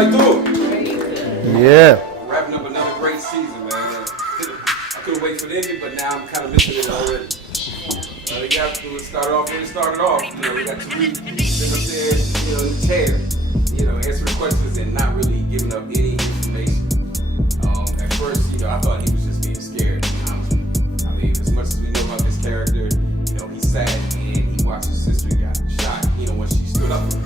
everybody doing? Yeah. Wrapping up another great season, man. I couldn't wait for the ending, but now I'm kind of missing it already. They got to start off where it started off. You know, we got Tariq sitting up there, you know, in the chair, you know, answering questions and not really giving up any information. At first, you know, I thought he was just being scared. I mean, as much as we know about this character, you know, he sat and he watched his sister get shot, you know, when she stood up for him.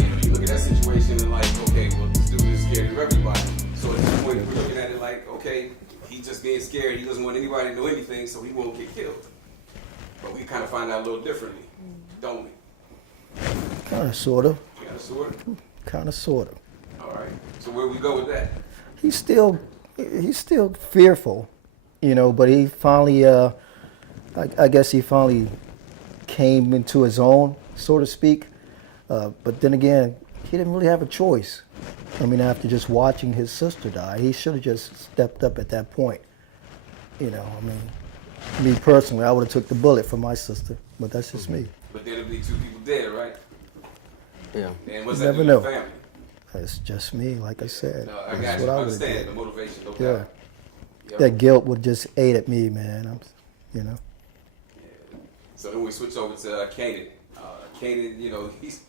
And you look at that situation and like, okay, well, this dude is scared of everybody. So at this point, we're looking at it like, okay, he's just being scared. He doesn't want anybody to know anything, so he won't get killed. But we kind of find out a little differently, don't we? Kind of, sort of. Kind of, sort of? Kind of, sort of. All right. So where we go with that? He's still fearful, you know, but he finally, I guess he finally came into his own, so to speak. But then again, he didn't really have a choice. I mean, after just watching his sister die, he should have just stepped up at that point. You know, I mean, me personally, I would have took the bullet for my sister, but that's just me. But then it'd be two people dead, right? Yeah. And what's You that never do to the know. family? It's just me, like I said. No, I got That's you. what I I would've understand did. the motivation, no Yeah. doubt. Yep. That guilt would just ate at me, man. You know. Yeah. So then we switch over to Kanan. Kanan, you know, he's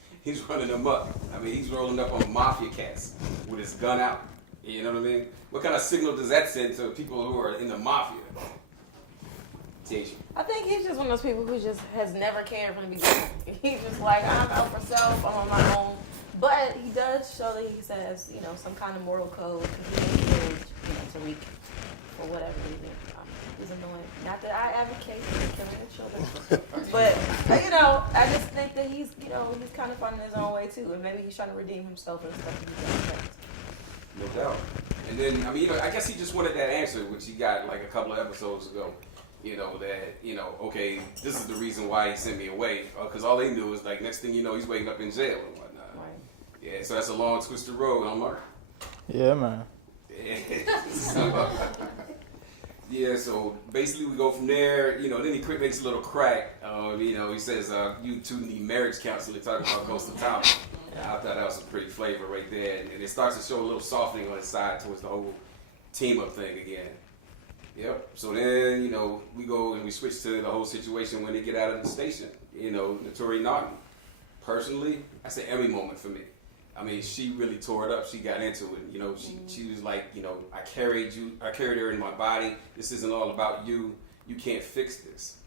running amok. I mean, he's rolling up on mafia cats with his gun out. You know what I mean? What kind of signal does that send to people who are in the mafia? Tisha. I think he's just one of those people who just has never cared from the beginning. He's just like, I'm out for self, I'm on my own. But he does show that he has, you know, some kind of moral code. He didn't kill, you know, Tariq for whatever reason. He's annoying. Not that I advocate for killing children, but you know, I just think that he's, you know, he's kind of finding his own way too, and maybe he's trying to redeem himself and stuff that he's done. No doubt. And then, I mean, you know, I guess he just wanted that answer, which he got like a couple of episodes ago. You know, that, you know, okay, this is the reason why he sent me away. Because all they knew is, like, next thing you know, he's waking up in jail and whatnot. Right. Yeah, so that's a long, twisted road, huh, Mark? Yeah, man. Yeah, so basically we go from there, you know, then he makes a little crack. You know, he says, you two need marriage counseling, talking about coastal town. I thought that was a pretty flavor right there. And it starts to show a little softening on his side towards the whole team-up thing again. Yep. So then, you know, we go and we switch to the whole situation when they get out of the station. You know, Notori Naughton. Personally, that's an Emmy moment for me. I mean, she really tore it up. She got into it. You know, she was like, you know, I carried her in my body. This isn't all about you. You can't fix this.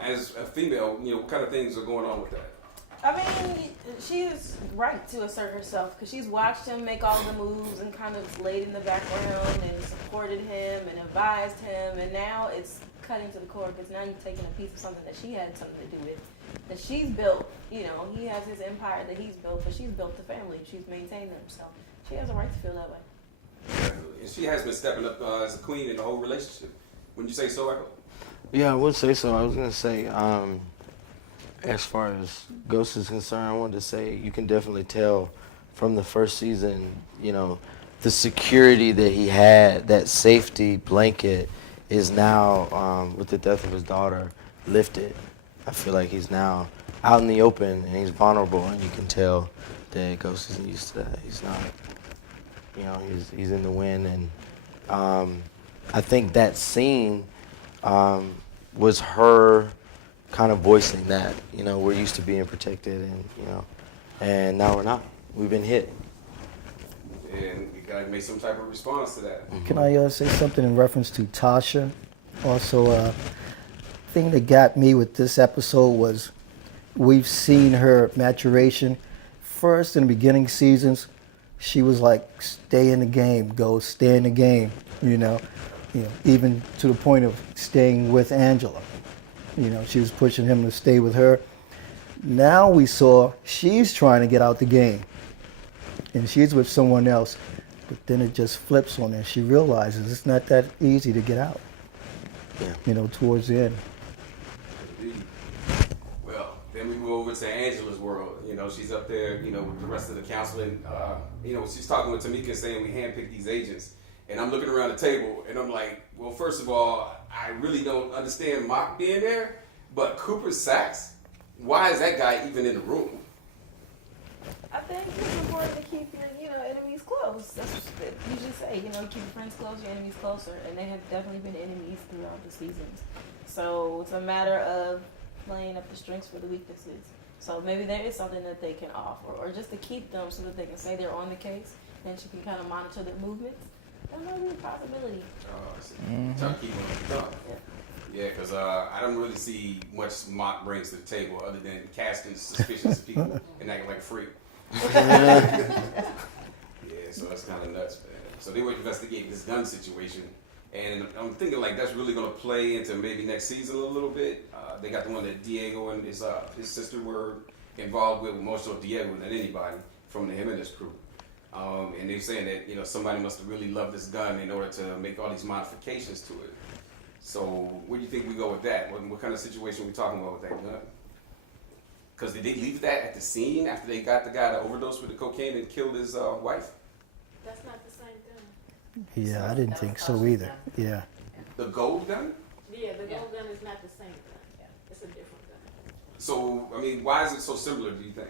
As a female, you know, what kind of things are going on with that? I mean, she's right to assert herself because she's watched him make all the moves and kind of laid in the background and supported him and advised him, and now it's cutting to the core because now you're taking a piece of something that she had something to do with, that she's built. You know, he has his empire that he's built, but she's built the family. She's maintained them, so she has a right to feel that way. And she has been stepping up as a queen in the whole relationship. Wouldn't you say so, Echo? Yeah, I would say so. I was going to say, as far as Ghost is concerned, I wanted to say you can definitely tell from the first season, you know, the security that he had, that safety blanket is now, with the death of his daughter, lifted. I feel like he's now out in the open and he's vulnerable, and you can tell that Ghost isn't used to that. He's not, you know, he's in the wind. And I think that scene was her kind of voicing that, you know, we're used to being protected, and, you know, and now we're not. We've been hit. And we gotta make some type of response to that. Mm-hmm. Can I say something in reference to Tasha? Also, thing that got me with this episode was we've seen her maturation. First, in the beginning seasons, she was like, stay in the game, stay in the game, you know, even to the point of staying with Angela. You know, she was pushing him to stay with her. Now we saw she's trying to get out the game, and she's with someone else. But then it just flips on her. She realizes it's not that easy to get out. Yeah. You know, towards the end. Well, then we move over to Angela's world. You know, she's up there, you know, with the rest of the council, and you know, she's talking with Tamika, saying we handpicked these agents. And I'm looking around the table, and I'm like, well, first of all, I really don't understand Mock being there, but Cooper Sachs, why is that guy even in the room? I think it's important to keep your, enemies close. That's what you just say, keep your friends close, your enemies closer. And they have definitely been enemies throughout the seasons. So it's a matter of playing up the strengths for the weaknesses. So maybe there is something that they can offer, or just to keep them so that they can say they're on the case, and she can kind of monitor their movements. That might be a possibility. Trying to keep them up. Yeah, because I don't really see much Mock brings to the table other than casting suspicious people and acting like a freak. Yeah, so that's kind of nuts, man. So they were investigating this gun situation, and I'm thinking like that's really going to play into maybe next season a little bit. They got the one that Diego and his sister were involved with more so Diego than anybody from the Jimenez crew. And they're saying that somebody must have really loved this gun in order to make all these modifications to it. So where do you think we go with that? What kind of situation are we talking about with that gun? Because did they leave that at the scene after they got the guy to overdose with the cocaine and killed his wife? That's not the same gun. Yeah, I didn't think so either. Yeah. The gold gun? Yeah, the gold gun is not the same gun. Yeah. It's a different gun. So, I mean, why is it so similar, do you think?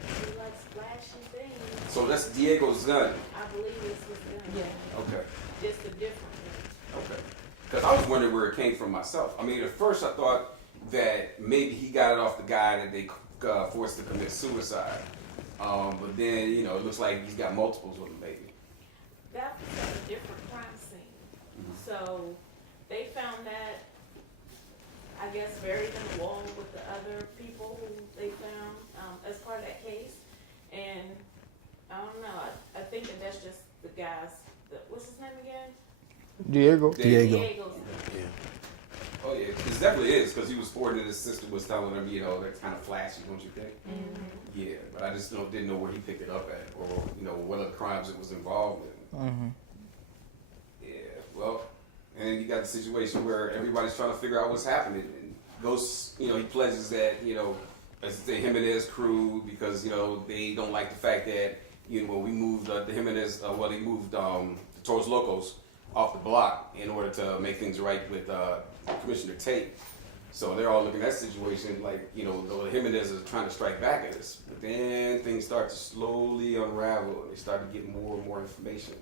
He likes flashy things. So that's Diego's gun? I believe it's his gun. Yeah. Okay. Just a different gun. Okay. Because I was wondering where it came from myself. I mean, at first I thought that maybe he got it off the guy that they forced to commit suicide. But then, it looks like he's got multiples with him, maybe. That was at a different crime scene. So they found that, I guess, buried in the wall with the other people who they found as part of that case. And I don't know. I think that that's just the guy's. What's his name again? Diego. Diego's. Yeah. Oh, yeah. It definitely is, because he was sporting and his sister was telling him, that's kind of flashy, don't you think? Mm-hmm. Yeah, but I just didn't know where he picked it up at, or, what other crimes it was involved in. Mm-hmm. Yeah, well, and you got the situation where everybody's trying to figure out what's happening. And Ghost, he pledges that, as the Jimenez crew, because, they don't like the fact that, when we moved the Jimenez, they moved the Toros Locos off the block in order to make things right with Commissioner Tate. So they're all looking at that situation like, the Jimenez is trying to strike back at us. But then things start to slowly unravel and they start to get more and more information.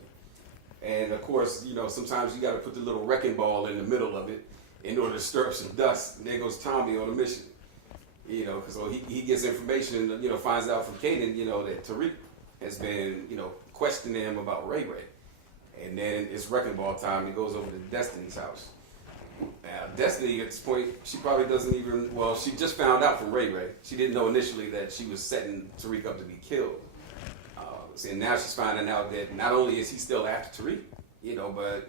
And of course, sometimes you got to put the little wrecking ball in the middle of it in order to stir up some dust. And there goes Tommy on a mission. Because he gets information and, finds out from Kaden, that Tariq has been, questioning him about Ray Ray. And then it's wrecking ball time. He goes over to Destiny's house. Now, Destiny, at this point, she probably doesn't even, she just found out from Ray Ray. She didn't know initially that she was setting Tariq up to be killed. And now she's finding out that not only is he still after Tariq, but,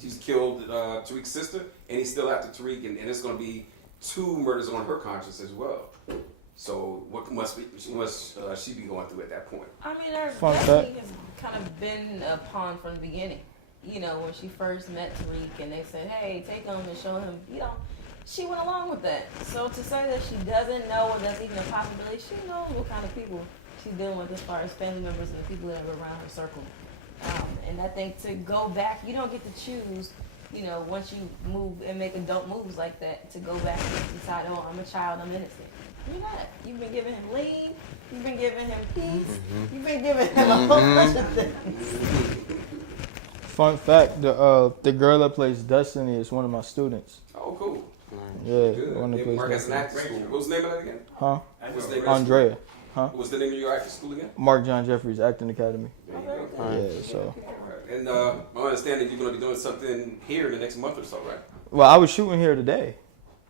he's killed Tariq's sister, and he's still after Tariq, and it's going to be 2 murders on her conscience as well. So what must she be going through at that point? I mean, her Fun destiny has kind of been a pawn from the beginning. When she first met Tariq and they said, hey, take him and show him, she went along with that. So to say that she doesn't know or that's even a possibility, she knows what kind of people she's dealing with as far as family members and the people that are around her circle. And I think to go back, you don't get to choose, once you move and make adult moves like that, to go back and decide, oh, I'm a child, I'm innocent. You're not. You've been giving him lean. You've been giving him peace. You've been giving him a whole bunch of things. Fun fact: the girl that plays Destiny is one of my students. Oh, cool. Yeah, Good. one that plays Mark has an Destiny. acting school. What's the name of that again? Huh? What's the name of that Andrea. Huh? school? What's the name of your acting school again? Mark John Jeffries Acting Academy. There you go. Yeah, so. All right. And my understanding, you're going to be doing something here in the next month or so, right? Well, I was shooting here today.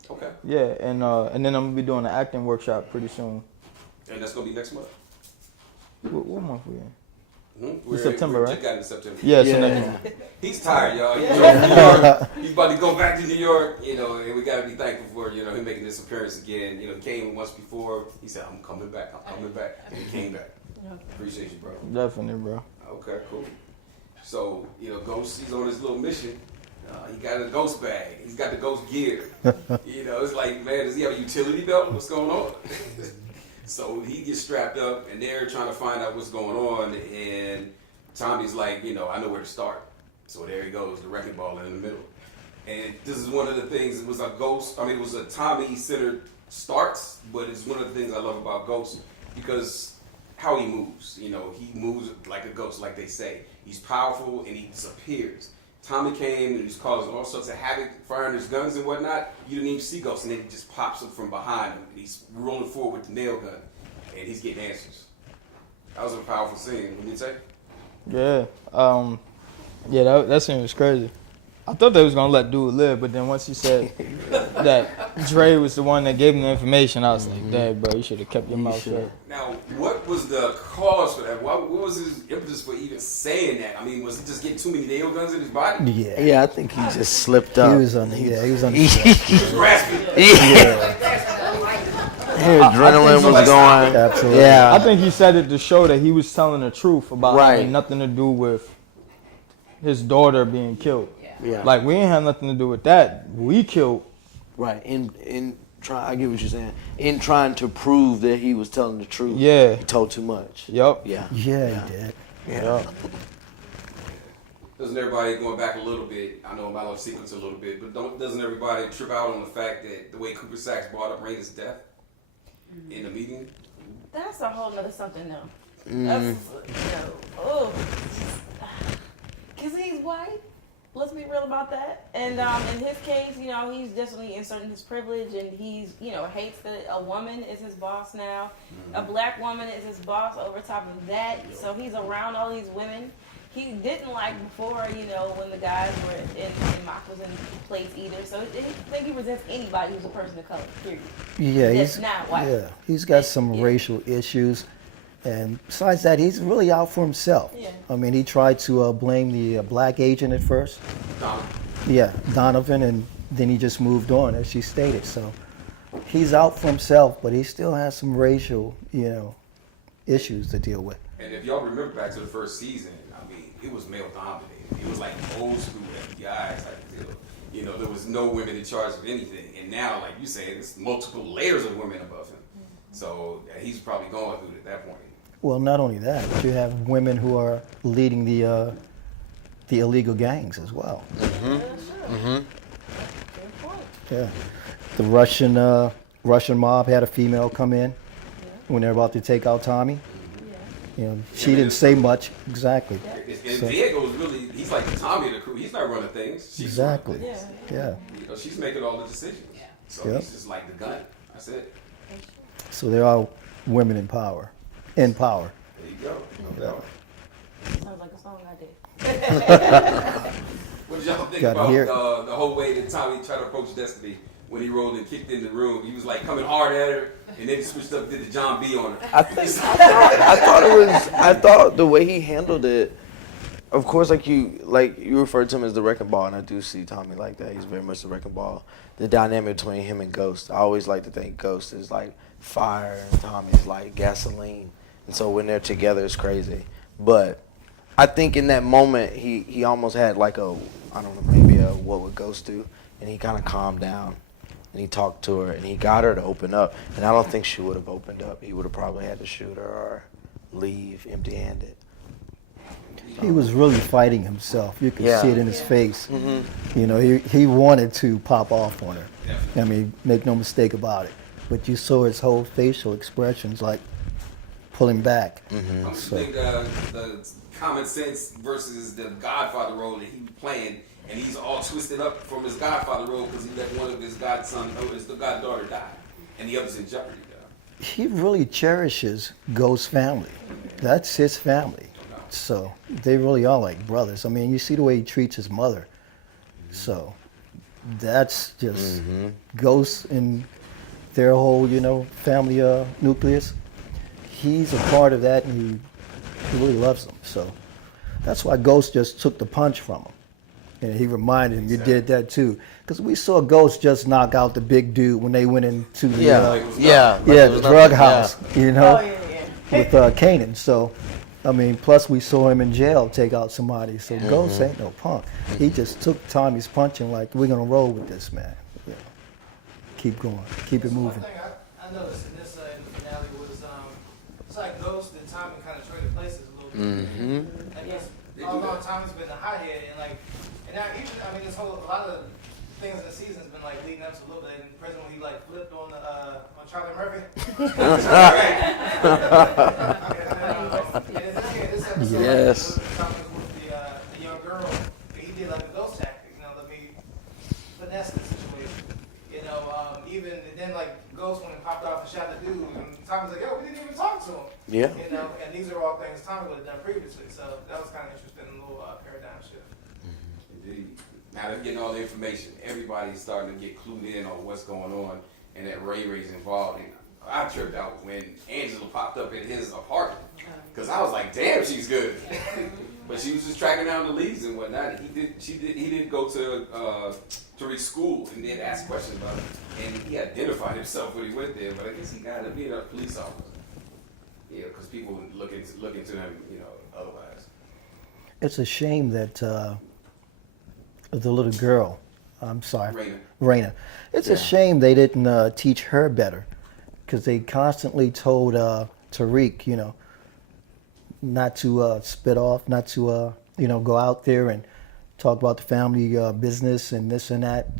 Okay. Yeah, and then I'm gonna be doing an acting workshop pretty soon. And that's going to be next month? What month we in? Mm-hmm. September, we right? just got in September. Yeah, Yeah. so next, He's tired, y'all. He's from New York. He's about to go back to New York, and we got to be thankful for, him making this appearance again. He came once before. He said, I'm coming back. And he came back. Appreciate you, bro. definitely, bro. Okay, cool. So, Ghost, he's on his little mission. He got a ghost bag. He's got the ghost gear. It's like, man, does he have a utility belt? What's going on? So he gets strapped up, and they're trying to find out what's going on. And Tommy's like, I know where to start. So there he goes, the wrecking ball in the middle. And this is one of the things. It was a Tommy-centered starts, but it's one of the things I love about Ghost because how he moves. You know, he moves like a ghost, like they say. He's powerful and he disappears. Tommy came and he's causing all sorts of havoc, firing his guns and whatnot. You didn't even see Ghost, and then he just pops up from behind him. And he's rolling forward with the nail gun, and he's getting answers. That was a powerful scene, wouldn't you say? Yeah. Yeah, that scene was crazy. I thought they was gonna let dude live, but then once he said that Dre was the one that gave him the information, I was like, "Dad, bro, you should have kept your mouth shut." Now, what was the cause for that? What was his impetus for even saying that? I mean, was he just getting too many nail guns in his body? Yeah. Yeah, I think he just slipped up. He was on the, he was on the He was grasping. His adrenaline was going. Absolutely. Yeah. I think he said it to show that he was telling the truth about Right. having nothing to do with his daughter being killed. Yeah. Like, we ain't have nothing to do with that. We killed. Right. I get what you're saying. In trying to prove that he was telling the truth. Yeah. He told too much. Yup. Yeah. Yeah, he did. Yeah. Doesn't everybody, going back a little bit, I know my life sequence a little bit, but doesn't everybody trip out on the fact that the way Cooper Sacks brought up Raina's death in the meeting? That's a whole nother something though. That's, cause he's white. Let's be real about that. And in his case, you know, he's definitely inserting his privilege, and he's, you know, hates that a woman is his boss now. A black woman is his boss over top of that. So he's around all these women. He didn't like before, you know, when the guys were in Mock was in place either. So I think he resents anybody who's a person of color, period. Yeah, That's not white. Yeah, he's got some racial issues. And besides that, he's really out for himself. Yeah. I mean, he tried to blame the black agent at first. Donovan. Yeah, Donovan, and then he just moved on, as she stated. So he's out for himself, but he still has some racial, you know, issues to deal with. And if y'all remember back to the first season, I mean, it was male dominated. It was like old school FBI type deal. You know, there was no women in charge of anything. And now, like you said, there's multiple layers of women above him. So he's probably going through it at that point. Well, not only that, but you have women who are leading the illegal gangs as well. Good point. Yeah, the Russian mob had a female come in when they're about to take out Tommy. You know, she didn't say much exactly. And So- Diego's really, he's like the Tommy of the crew. He's not running things. She's Exactly. running things. Yeah. You know, she's making all the decisions. So Yep. he's just like the gun. That's it. So there are women in power. In power. There you go. No doubt. Sounds like a song I did. What did y'all think Gotta about hear it. the whole way that Tommy tried to approach Destiny when he rolled and kicked in the room? He was like coming hard at her, and then he switched up and did the John B on her. I thought the way he handled it, of course, like you referred to him as the wrecking ball, and I do see Tommy like that. He's very much the wrecking ball. The dynamic between him and Ghost, I always like to think Ghost is like fire and Tommy's like gasoline, and so when they're together, it's crazy. But I think in that moment, he almost had like a, I don't know, maybe a what would Ghost do, and he kind of calmed down. And he talked to her, and he got her to open up. And I don't think she would have opened up. He would have probably had to shoot her or leave empty-handed. He was really fighting himself. You could Yeah. see it in his face. You know, he wanted to pop off on her. I mean, make no mistake about it. But you saw his whole facial expressions like pulling back. How much you So- think the common sense versus the Godfather role that he was playing, and he's all twisted up from his Godfather role because he let one of his godson or his goddaughter die, and the other's in jeopardy now. He really cherishes Ghost's family. That's his family. So they really are like brothers. I mean, you see the way he treats his mother. So that's just Ghost and their whole, you know, family nucleus. He's a part of that, and he really loves them. So that's why Ghost just took the punch from him. And he reminded him, you did that too. Because we saw Ghost just knock out the big dude when they went into the, the drug house, you know, with Kanan. So, I mean, plus we saw him in jail take out somebody. So Ghost ain't no punk. He just took Tommy's punching like, we're going to roll with this, man. Yeah. Keep going. Keep it moving. One thing I noticed in this in the finale was it's like Ghost and Tommy kind of traded places a little bit. Like all along, Tommy's been the hothead, and now even this whole a lot of things in the season's been like leading up to a little bit. And present when he like flipped on the on Charlie Murphy. Yes. The young girl, he did like a ghost tactic, let me finesse the situation. Even and then like Ghost when he popped off and shot the dude, and Tommy's like, yo, we didn't even talk to him. Yeah. And these are all things Tommy would have done previously. So that was kind of interesting, a little paradigm shift. Indeed. Now they're getting all the information. Everybody's starting to get clued in on what's going on, and that Ray Ray's involved. And I tripped out when Angela popped up in his apartment, because I was like, damn, she's good. But she was just tracking down the leads and whatnot. He did go to Tariq's school and did ask questions about it, and he identified himself when he went there. But I guess he got to be a police officer. Yeah, because people look into him, otherwise. It's a shame that the little girl, I'm sorry, Raina. It's a shame they didn't teach her better, because they constantly told Tariq, not to spit off, not to, go out there and talk about the family business and this and that.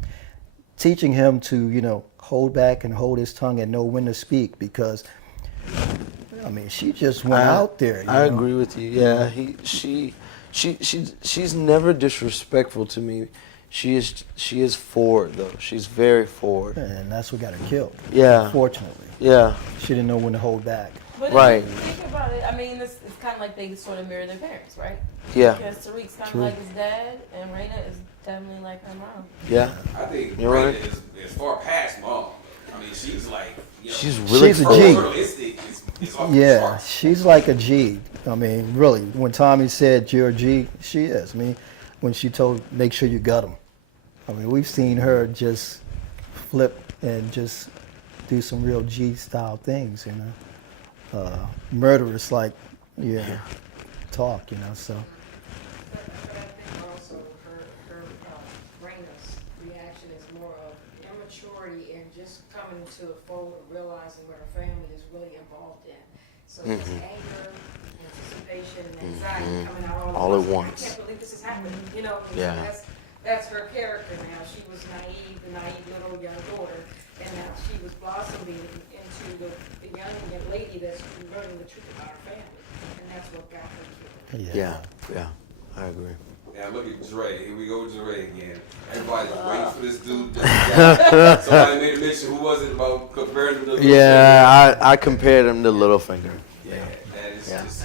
Teaching him to, hold back and hold his tongue and know when to speak, because, she just went out there. I agree with you. Yeah, she's never disrespectful to me. She is forward though. She's very forward. And that's what got her killed. Yeah. Unfortunately. Yeah. She didn't know when to hold back. But Right. if you think about it, it's kind of like they sort of mirror their parents, right? Yeah. Because Tariq's kind of like his dad, and Raina is definitely like her mom. Yeah. I think You're Raina right. is far past mom. She's like, She's really She's a forward. G. her instinct is off the Yeah, charts. she's like a G. Really, when Tommy said you're a G, she is. When she told, make sure you gut him. We've seen her just flip and just do some real G-style things, Murderous, like, talk, so. But I think also her Raina's reaction is more of immaturity and just coming to the fold of realizing what her family is really involved in. So it's anger, anticipation, and anxiety coming out All at I once. can't believe this is happening. Yeah. That's her character now. She was naive, the naive little young daughter, and now she was blossoming into the young lady that's learning the truth about her family, and that's what got her killed. Yeah. I agree. Now look at Dre. Here we go with Dre again. Everybody's waiting for this dude. Somebody made a mention. Who was it about comparing him to Littlefinger? Yeah, I compared him to Littlefinger. Yeah, that is just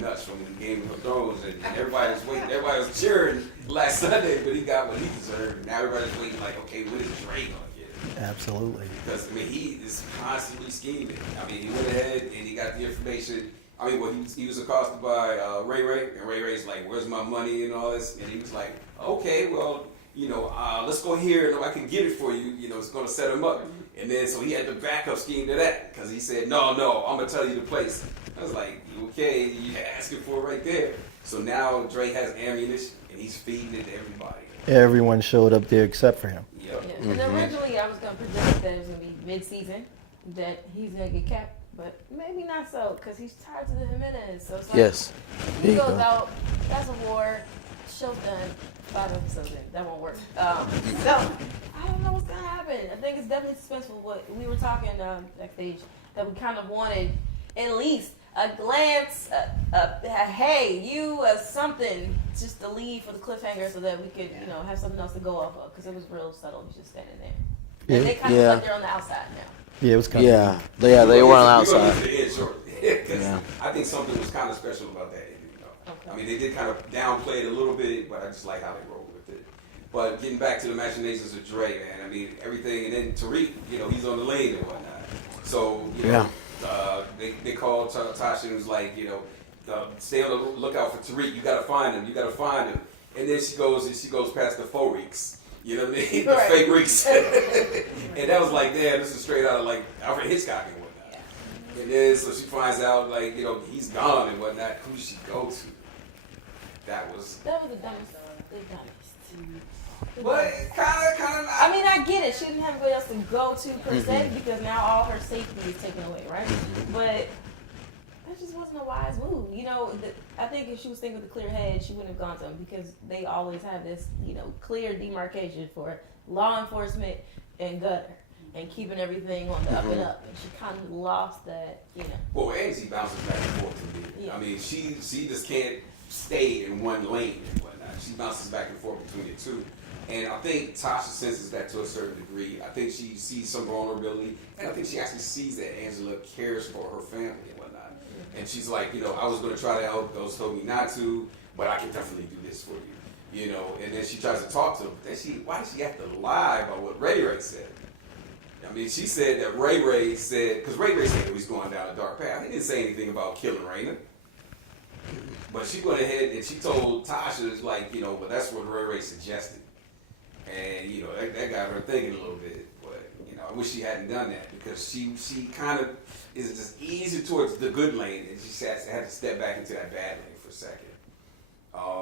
nuts from the Game of Thrones, and everybody was waiting. Everybody was cheering last Sunday, but he got what he deserved. Now everybody's waiting, like, okay, when is Dre gonna get it? Absolutely. Because he is constantly scheming. He went ahead and he got the information. He was accosted by Ray Ray, and Ray Ray's like, "Where's my money?" and all this, and he was like, "Okay, well, let's go here, and I can get it for you. It's gonna set him up." And then so he had the backup scheme to that, because he said, "No, I'm gonna tell you the place." I was like, "Okay, you asking for it right there." So now Dre has ammunition, and he's feeding it to everybody. Everyone showed up there except for him. Yep. Yeah. And originally I was going to predict that it was going to be mid-season, that he's going to get capped. But maybe not so, because he's tied to the Jimenez. So it's like, Yes. he goes out, that's a war, show's done, 5 episodes in, that won't work. So, I don't know what's going to happen. I think it's definitely suspenseful. What we were talking backstage, that we kind of wanted at least a glance, a hey, you, something, just to leave for the cliffhanger so that we could, have something else to go off of, because it was real subtle, just standing there. And they kind of like they're on the outside now. Yeah, it was kind of. Yeah, they were on the We're gonna outside. get to the end shortly. I think something was kind of special about that ending, Okay. they did kind of downplay it a little bit, but I just like how they rolled with it. But getting back to the machinations of Dre, man, everything, and then Tariq, he's on the lane and whatnot. So, they called Tasha and was like, stay on the lookout for Tariq. You gotta find him. And then she goes past the faux reeks. You know what I mean? The Right. fake reeks. And that was like, damn, this is straight out of like Alfred Hitchcock and whatnot. And then so she finds out like, he's gone and whatnot. Who does she go to? That was the dumbest. The dumbest. but kind of not. I get it. She didn't have anybody else to go to per se, because now all her safety is taken away, right? But that just wasn't a wise move. I think if she was thinking with a clear head, she wouldn't have gone to him, because they always have this, clear demarcation for law enforcement and gutter. and keeping everything on the up and up. And she kind of lost that, you know. Well, Angie bounces back and forth to me. Yeah. I mean, she just can't stay in one lane and whatnot. She bounces back and forth between the two. And I think Tasha senses that to a certain degree. I think she sees some vulnerability, and I think she actually sees that Angela cares for her family and whatnot. And she's like, you know, I was going to try to help. Those told me not to, but I can definitely do this for you. You know, and then she tries to talk to him. Then why does she have to lie about what Ray Ray said? I mean, she said that Ray Ray said, because Ray Ray said he was going down a dark path. He didn't say anything about killing Raina. But she went ahead and she told Tasha, like, you know, but that's what Ray Ray suggested. And, you know, that got her thinking a little bit. But, you know, I wish she hadn't done that because she kind of is just easy towards the good lane, and she had to step back into that bad lane for a second.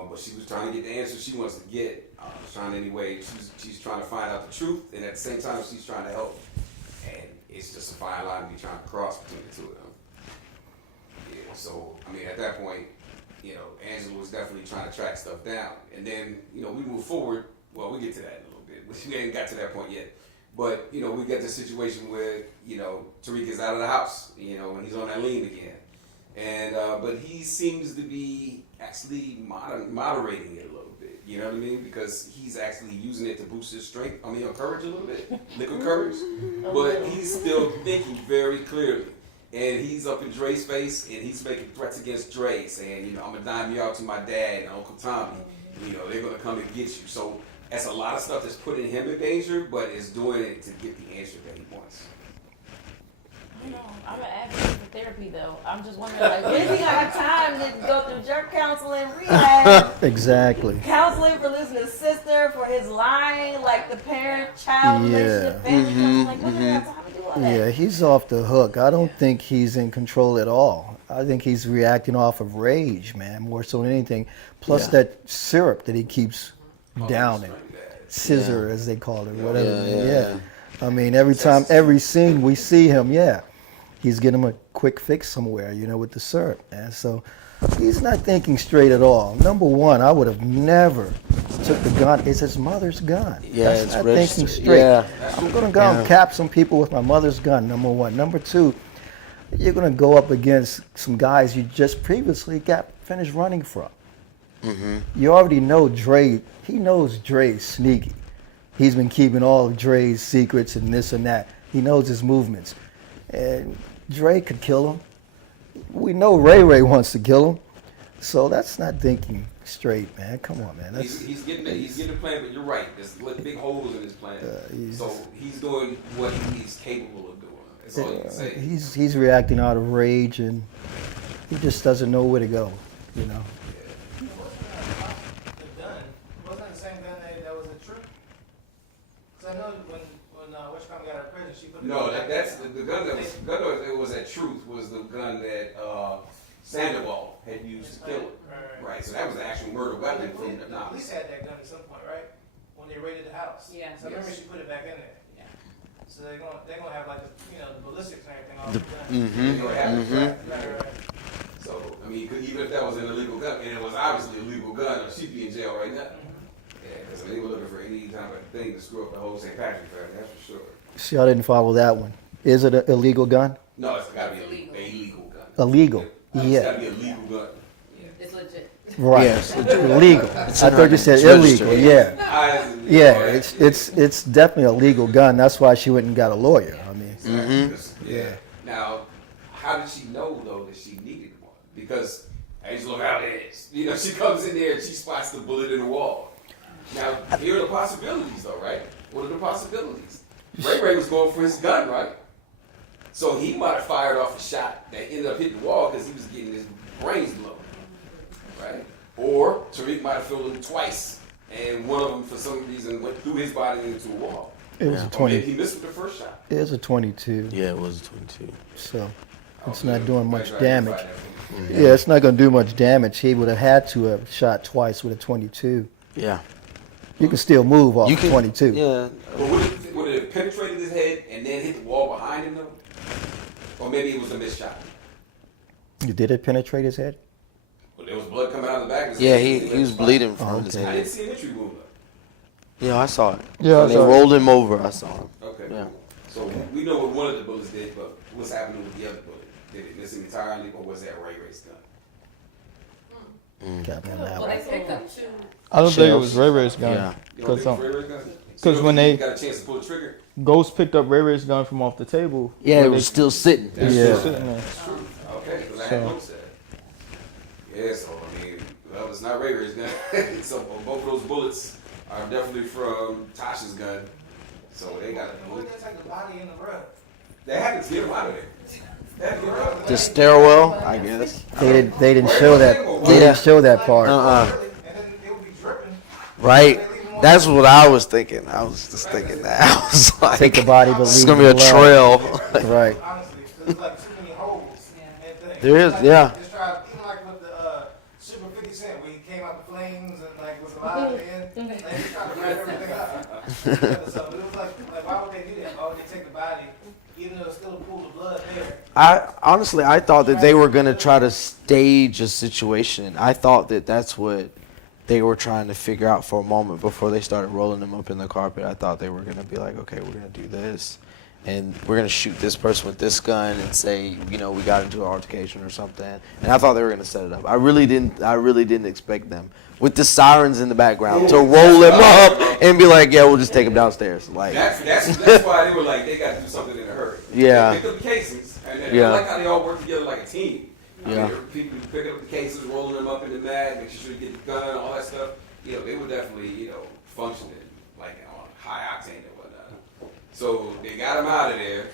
But she was trying to get the answer she wants to get. She's trying to find out the truth, and at the same time, she's trying to help. And it's just a fine line to be trying to cross between the two of them. Yeah, so, I mean, at that point, you know, Angela was definitely trying to track stuff down. And then, you know, we move forward. Well, we get to that in a little bit. We ain't got to that point yet. But, you know, we get the situation where, you know, Tariq is out of the house, you know, and he's on that lean again. And, but he seems to be actually moderating it a little bit, you know what I mean? Because he's actually using it to boost his strength, courage a little bit, liquid courage. But he's still thinking very clearly. And he's up in Dre's face, and he's making threats against Dre, saying, you know, I'm going to dime you out to my dad and Uncle Tommy. You know, they're going to come and get you. So that's a lot of stuff that's putting him in danger, but is doing it to get the answer that he wants. I know. I'm an advocate for therapy, though. I'm just wondering, like, when is he gonna have time to go through jerk counseling, rehab, Exactly. counseling for losing his sister, for his lying, like the parent-child relationship, family counseling? Like, when do he have time to do all that? Yeah, he's off the hook. I don't think he's in control at all. I think he's reacting off of rage, man, more so than anything. Plus that syrup that he keeps downing. Scissor, as they call it, whatever. Yeah. I mean, every scene we see him, he's getting him a quick fix somewhere, you know, with the syrup. And so he's not thinking straight at all. Number one, I would have never took the gun. It's his mother's gun. Yeah, That's it's not registered. thinking straight. Yeah. I'm going to go and cap some people with my mother's gun, number one. Number two, you're going to go up against some guys you just previously got finished running from. You already know Dre. He knows Dre's sneaky. He's been keeping all of Dre's secrets and this and that. He knows his movements. And Dre could kill him. We know Ray Ray wants to kill him. So that's not thinking straight, man. Come on, man. He's getting the plan, but you're right. There's big holes in his plan. So he's doing what he's capable of doing. That's all you can say. He's reacting out of rage, and he just doesn't know where to go, you know. The gun, wasn't that the same gun that was a truth? Because I know when Witchcom got out of prison, she put No, that's the gun that was at Truth was the gun that Sandoval had used to kill him. Right. So that was the actual murder weapon from the The police had that gun at some point, right? When they raided the house. Yeah. So I remember she put it back in there. Yeah. So they're gonna have like the ballistics and everything all the gun. Right. So I mean, even if that was an illegal gun, and it was obviously an illegal gun, she'd be in jail right now. Yeah, because they were looking for any type of thing to screw up the whole St. Patrick family. That's for sure. See, I didn't follow that one. Is it an illegal gun? No, it's got to be an illegal gun. Illegal. It's got to be a legal gun. It's legit. Right. Yes. Illegal. I thought you said It's illegal. registered. Yeah. It's definitely a legal gun. That's why she went and got a lawyer. I mean. Yeah. Now, how did she know though that she needed one? Because Angela Valdez, you know, she comes in there and she spots the bullet in the wall. Now, here are the possibilities though, right? What are the possibilities? Ray Ray was going for his gun, right? So he might have fired off a shot that ended up hitting the wall because he was getting his brains blown, right? Or Tariq might have filled him twice, and one of them for some reason went through his body into a wall. It was a Or 20. maybe he missed with the first shot. It was a 22. Yeah, it was 22. So it's not doing much Might damage. try to find that. Yeah, it's not going to do much damage. He would have had to have shot twice with a 22. Yeah. You can still move off You a can, 22. Yeah. But would it have penetrated his head and then hit the wall behind him though? Or maybe it was a missed shot. Did it penetrate his head? Well, there was blood coming out of the back of his Yeah, head. he was bleeding from his okay. I head. didn't see an entry wound though. Yeah, I saw it. Yeah, I When they saw it. rolled him over, I saw him. Okay. Yeah. So we know what one of the bullets did, but what's happening with the other bullet? Did it miss him entirely, or was that Ray Ray's gun? Got me on that Well, one. they picked up two. I don't think it was Ray Ray's gun. Yeah. You don't think it was Ray Ray's gun? So you don't when think he they- got a chance to pull the trigger. Ghost picked up Ray Ray's gun from off the table. Yeah, where it they- was still sitting. That's Yeah. true. sitting there. Okay, because I So- had noticed that. Yeah, so I mean, well, it's not Ray Ray's gun. So both of those bullets are definitely from Tasha's gun. So they got When they take the body in the rug. they had to get him out of there. They had to get him out of The there. stairwell, I guess. They didn't show that. They didn't show that part. And then it would be dripping. Right. That's what I was thinking. I was just thinking that. I was like, Take the body, but it's leave gonna be a the blood. trail. Right. Honestly, there's like too many holes. And things. There is, Like, yeah. Just try, even like with the Super 50 Cent, where he came out the flames and like was alive at the end. Like, he tried to wrap everything up. So it was like, why would they do that? Why would they take the body, even though there's still a pool of blood there? I thought that they were gonna try to stage a situation. I thought that that's what they were trying to figure out for a moment before they started rolling them up in the carpet. I thought they were gonna be like, okay, we're gonna do this, and we're gonna shoot this person with this gun and say, you know, we got into an altercation or something. And I thought they were gonna set it up. I really didn't expect them with the sirens in the background to roll them up and be like, yeah, we'll just take them downstairs. Like, That's why they were like they got to do something in a hurry. Yeah. They picked up the cases, and then Yeah. I like how they all work together like a team. I Yeah. mean, people picking up the cases, rolling them up in the mat, making sure you get the gun, all that stuff. You know, they were definitely, you know, functioning like on high octane and whatnot. So they got him out of there.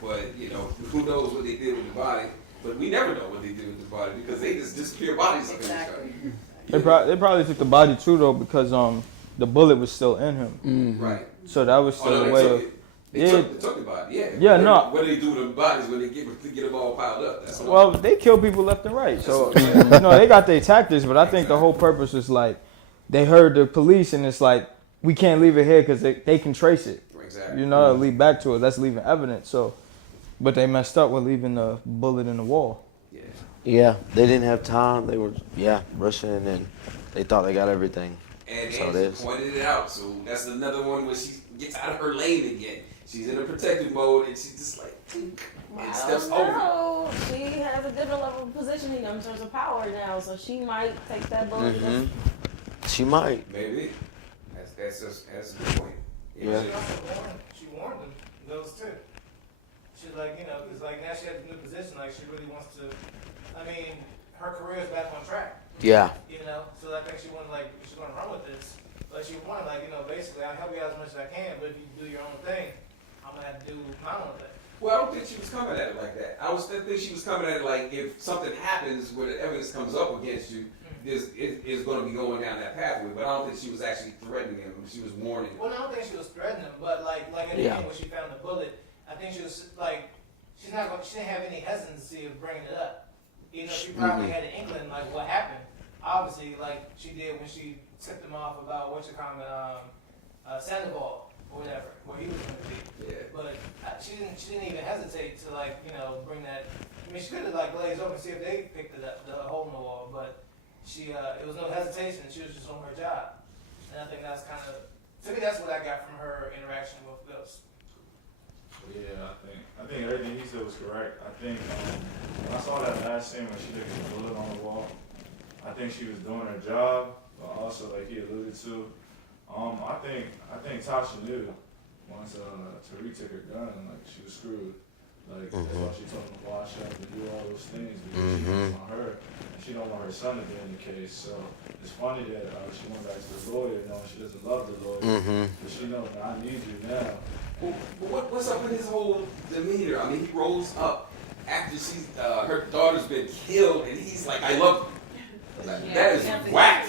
But you know, who knows what they did with the body? But we never know what they did with the body because they just disappear bodies up in the Exactly. sky. They probably took the body too though because the bullet was still in him. Right. So that was Oh, still no, a they way took of. it. They Yeah. took the body. Yeah. Yeah, What no. What do they do with the bodies when they get them all piled up? That's what Well, they kill people left and right. So you know they got their tactics, but I think the whole purpose is like they heard the police and it's like we can't leave it here because they can trace it. Exactly. You know, they'll lead back to it. That's leaving evidence. So, but they messed up with leaving the bullet in the wall. Yeah. yeah, they didn't have time. They were, rushing and they thought they got everything. And So it Angie is. pointed it out. So that's another one where she gets out of her lane again. She's in a protective mode and she's just like tink, and steps over. No, she has a different level of positioning in terms of power now, so she might take that bullet. Hmm. She might. Maybe. That's a good point. You know, Yeah. She warned them, those two. She's like, you know, because like now she has a new position, like she really wants to, I mean, her career is back on track, Yeah. you know, so I think she wanted, like, she's going to run with this. But she wanted, like, you know, basically, I'll help you out as much as I can, but if you do your own thing, I'm going to have to do my own thing. well, I don't think she was coming at it like that. I think she was coming at it like if something happens where the evidence comes up against you, it is going to be going down that pathway. But I don't think she was actually threatening him. She was warning him. Well, I don't think she was threatening him, but like in the end when she found the bullet, I think she was like, she didn't have any hesitancy of bringing it up. You know, she probably had an inkling like what happened. Obviously, like she did when she tipped him off about Sandoval or whatever, where he was going to be. Yeah. But she didn't even hesitate to like, you know, bring that. I mean, she could have like glazed over and see if they picked it up, the hole in the wall, but she it was no hesitation. She was just on her job, and I think that's kind of, to me, that's what I got from her interaction with Ghost. Yeah, I think everything he said was correct. I think when I saw that last scene when she took the bullet on the wall, I think she was doing her job, but also like he alluded to, I think Tasha knew once Tariq took her gun, like she was screwed. Like that's why she told him to wash up and do all those things because she was on her, and she don't want her son to be in the case. So it's funny that she went back to the lawyer, knowing she doesn't love the lawyer, but she knows I need you now. Well, what's up with his whole demeanor? I mean, he rolls up after her daughter's been killed, and he's like, "I love you." Like, that is whack.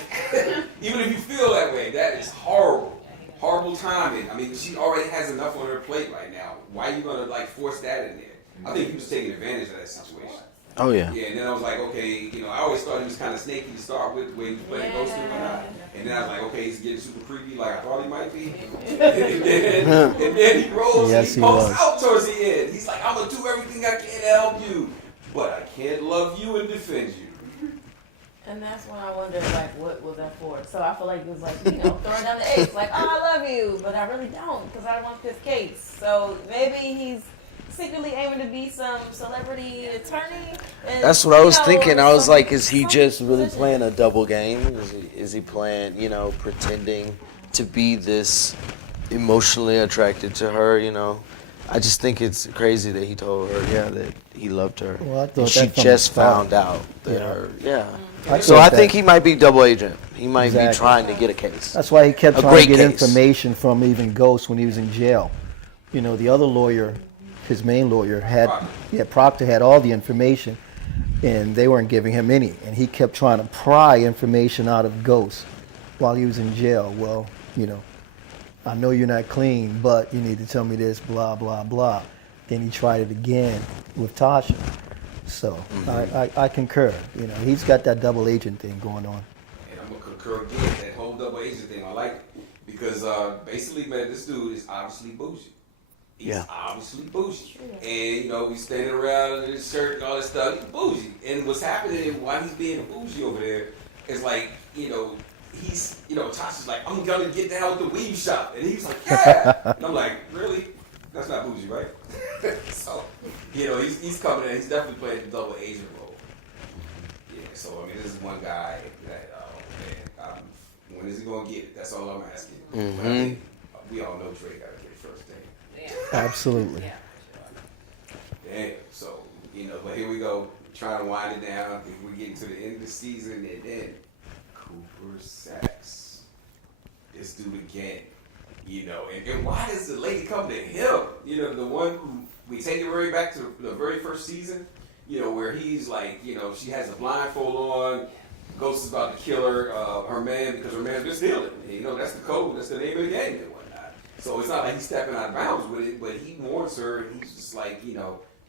Even if you feel that way, that is horrible. Horrible timing. I mean, she already has enough on her plate right now. Why are you gonna like force that in there? I think he was taking advantage of that situation. Oh yeah. Yeah, and then I was like, okay, you know, I always thought he was kind of snaky to start with, the way he was playing Ghost and whatnot. And then I was like, okay, he's getting super creepy, like I thought he might be. and then he rolls Yes, and he he pumps was. out towards the end. He's like, I'm gonna do everything I can to help you, but I can't love you and defend you. And that's when I wondered, like, what was that for? So I feel like it was like, throwing down the ace, like, oh, I love you, but I really don't, because I want this case. So maybe he's secretly aiming to be some celebrity attorney. And, That's what I was thinking. I was some- like, is he some just really position. playing a double game? Is he playing, pretending to be this emotionally attracted to her, I just think it's crazy that he told her, that he loved her. Well, I thought And she that from the just start. found out that Yeah. So thought I that- think he might be double agent. He might Exactly. be trying to get a case. That's why he kept A trying to great get case. information from even Ghost when he was in jail. The other lawyer, his main lawyer, Proctor had all the information, and they weren't giving him any. And he kept trying to pry information out of Ghost while he was in jail. Well, I know you're not clean, but you need to tell me this, blah, blah, blah. Then he tried it again with Tasha. So I concur. He's got that double agent thing going on. And I'm gonna concur again. That whole double agent thing, I like it because basically, man, this dude is obviously bougie. He's obviously bougie, and we standing around in his shirt and all this stuff. He's bougie, and what's happening while he's being bougie over there is like, he's, Tasha's like, I'm gonna get down with the weave shop, and he's like, yeah, and I'm like, really? That's not bougie, right? So, he's coming in. He's definitely playing the double agent role. Yeah. So I mean, this is one guy that, when is he gonna get it? That's all I'm asking. But I think we all know Dre gotta get it first thing. Absolutely. Damn. So but here we go, trying to wind it down. If we're getting to the end of the season, and then Cooper Sacks, this dude again. And why does the lady come to him? The one who we take it right back to the very first season, where he's like, she has a blindfold on, Ghost is about to kill her man, because her man's been stealing. That's the code, that's the name of the game and whatnot. So it's not like he's stepping out of bounds with it, but he warns her, and he's just like,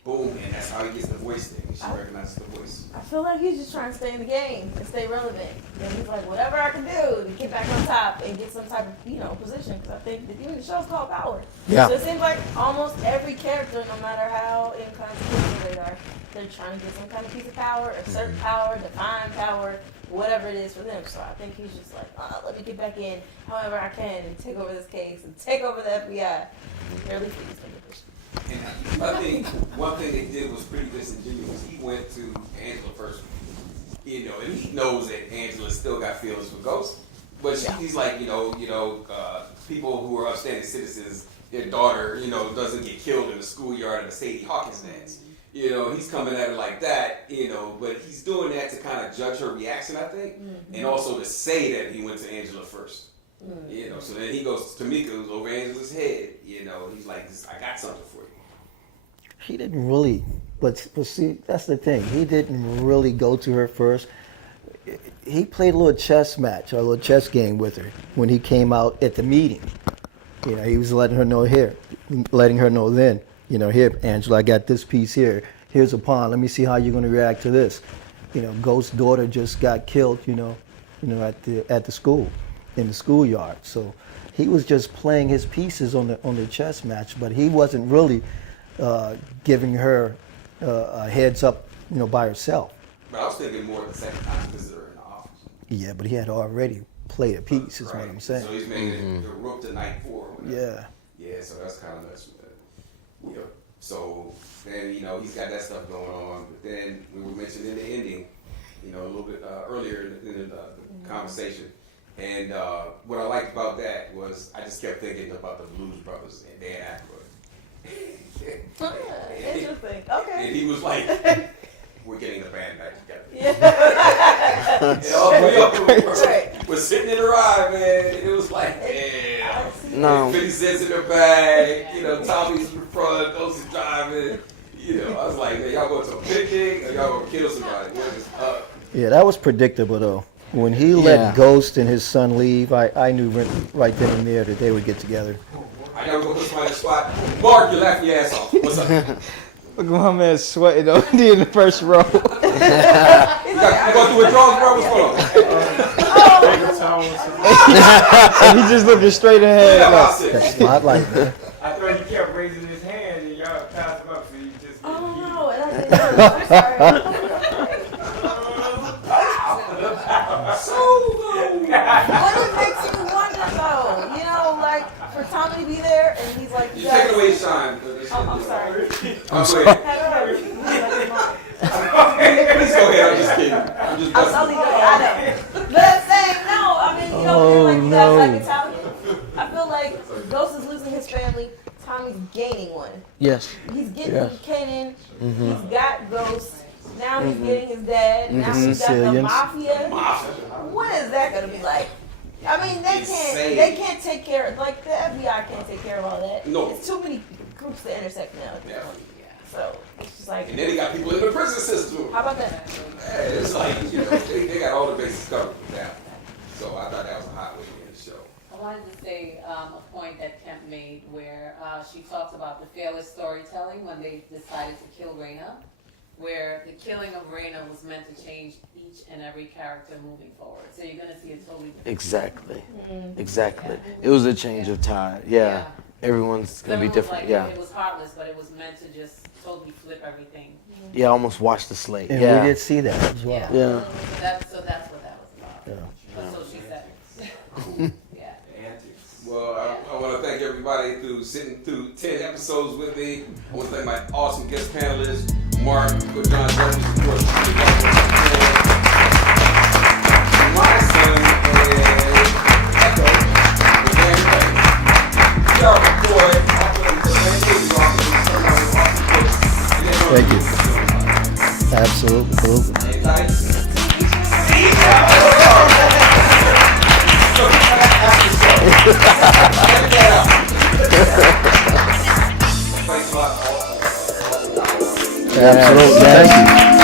boom, and that's how he gets the voice thing. She recognizes the voice. I feel like he's just trying to stay in the game and stay relevant. And he's like, whatever I can do to get back on top and get some type of, position. Because I think the show's called Power. Yeah. So it seems like almost every character, no matter how inconsequential they are, they're trying to get some kind of piece of power, assert power, define power, whatever it is for them. So I think he's just like, let me get back in however I can and take over this case and take over the FBI. Or at least he's going to push. And I think one thing they did was pretty disingenuous. He went to Angela first, and he knows that Angela still got feelings for Ghost. But he's like, people who are upstanding citizens, their daughter, doesn't get killed in the schoolyard at a Sadie Hawkins dance. He's coming at her like that, but he's doing that to kind of judge her reaction, I think, and also to say that he went to Angela first. So then he goes to Tamika, who's over Angela's head. He's like, I got something for you. He didn't really, but see, that's the thing. He didn't really go to her first. He played a little chess match, or a little chess game with her when he came out at the meeting. He was letting her know then, here, Angela, I got this piece here. Here's a pawn. Let me see how you're going to react to this. Ghost's daughter just got killed, at the school, in the schoolyard. So he was just playing his pieces on the chess match, but he wasn't really giving her a heads up, by herself. But I was thinking more the second time visit her in the office. Yeah, but he had already played a piece, is what Right. I'm saying. So he's making the rook to night 4. Or whatever. Yeah. Yeah, so that's kind of nuts. So then, he's got that stuff going on. But then we were mentioned in the ending, a little bit earlier in the conversation. And what I liked about that was I just kept thinking about the Blues Brothers and Dan Aykroyd. Interesting. Okay. And he was like, we're getting the band back together. Yeah. And all three of them were sitting in the ride, man. And it was like, damn. No. 50 cents in their bag, Tommy's in the front, Ghost is driving. I was like, man, y'all going to a picnic or y'all going to kill somebody? What is up? Yeah, that was predictable, though. When he let Ghost and his son leave, I knew right then and there that they would get together. I never go put somebody in the spot. Mark, you're laughing your ass off. What's up? Look at my man sweating in the first row. You going through withdrawals, bro? What's going on? And he just looking straight ahead. That spotlight, man. I thought he kept raising his hand and y'all passed him up, so you just. Oh no, and I didn't know. I'm sorry. But it makes you wonder though, you know, like for Tommy to be there and he's like, You take it away, Sean. I'm sorry. I'm sorry. Please go ahead. I'm just kidding. I'm just busting. I know. But I'm saying, no, I mean, you know, like you guys like Italian. I feel like Ghost is losing his family. Tommy's gaining one. Yes. He's getting Kanan. He's got Ghost. Now he's getting his dad. Now he's got the mafia. What is that gonna be like? I mean, they can't take care. Like the FBI can't take care of all that. No. It's too many groups to intersect now. Yeah. So it's just like. And then they got people in the prison system. How about that? Hey, it's like, you know, they got all the bases covered now. So I thought that was a hot way to end the show. I wanted to say a point that Kemp made where she talks about the fearless storytelling when they decided to kill Raina, where the killing of Raina was meant to change each and every character moving forward. So you're going to see a totally different Exactly. Exactly. It was a change of tide. Yeah. Everyone's going to be different. Like, yeah. It was heartless, but it was meant to just totally flip everything. Yeah, almost wash the slate. And yeah. we did see that as well. Yeah. So that's what that was about. Yeah. So she said. Yeah. Well, I want to thank everybody through sitting through 10 episodes with me. I want to thank my awesome guest panelists, Mark, John Jones, of course, my son, and Echo, the VanDaBry. Y'all boy, Thank you. Absolutely. Absolutely. Thank you.